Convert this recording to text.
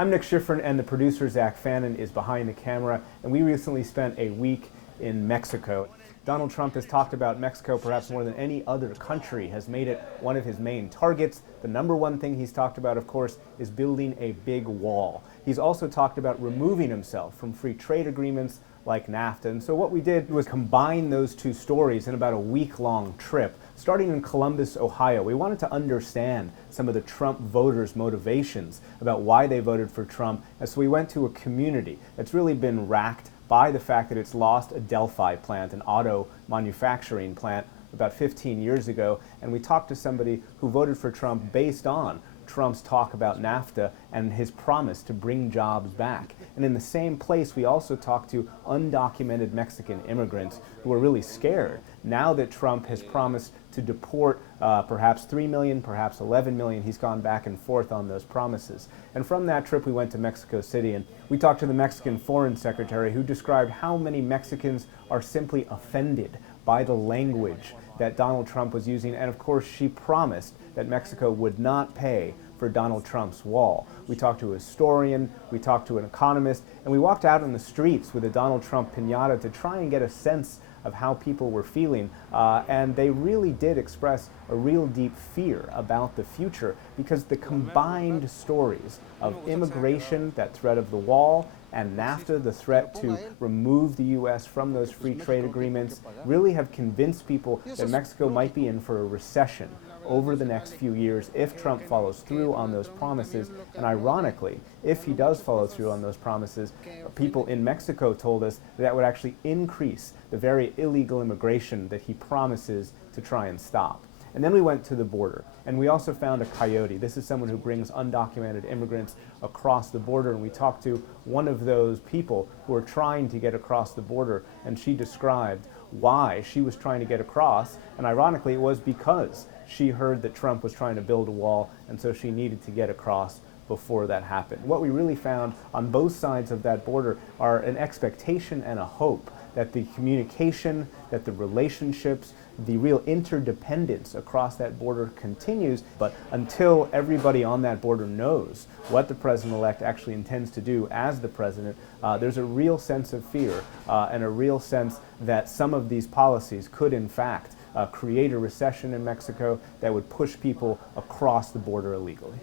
I'm Nick Schifrin, and the producer, Zach Fannin, is behind the camera, and we recently spent a week in Mexico. Donald Trump has talked about Mexico perhaps more than any other country, has made it one of his main targets. The number one thing he's talked about, of course, is building a big wall. He's also talked about removing himself from free trade agreements like NAFTA. And so what we did was combine those two stories in about a week-long trip, starting in Columbus, Ohio. We wanted to understand some of the Trump voters' motivations about why they voted for Trump. And so we went to a community that's really been racked by the fact that it's lost a Delphi plant, an auto manufacturing plant, about 15 years ago. And we talked to somebody who voted for Trump based on Trump's talk about NAFTA and his promise to bring jobs back. And in the same place, we also talked to undocumented Mexican immigrants who are really scared now that Trump has promised to deport perhaps 3 million, perhaps 11 million. He's gone back and forth on those promises. And from that trip, we went to Mexico City, and we talked to the Mexican Foreign Secretary, who described how many Mexicans are simply offended by the language that Donald Trump was using. And of course, she promised that Mexico would not pay for Donald Trump's wall. We talked to a historian, we talked to an economist, and we walked out in the streets with a Donald Trump piñata to try and get a sense of how people were feeling, and they really did express a real deep fear about the future, because the combined stories of immigration, that threat of the wall, and NAFTA, the threat to remove the U.S. from those free trade agreements, really have convinced people that Mexico might be in for a recession over the next few years if Trump follows through on those promises. And ironically, if he does follow through on those promises, people in Mexico told us that would actually increase the very illegal immigration that he promises to try and stop. And then we went to the border, and we also found a coyote. This is someone who brings undocumented immigrants across the border, and we talked to one of those people who are trying to get across the border, and she described why she was trying to get across, and ironically it was because she heard that Trump was trying to build a wall, and so she needed to get across before that happened. What we really found on both sides of that border are an expectation and a hope that the communication, that the relationships, the real interdependence across that border continues. But until everybody on that border knows what the president-elect actually intends to do as the president, there's a real sense of fear and a real sense that some of these policies could in fact create a recession in Mexico that would push people across the border illegally.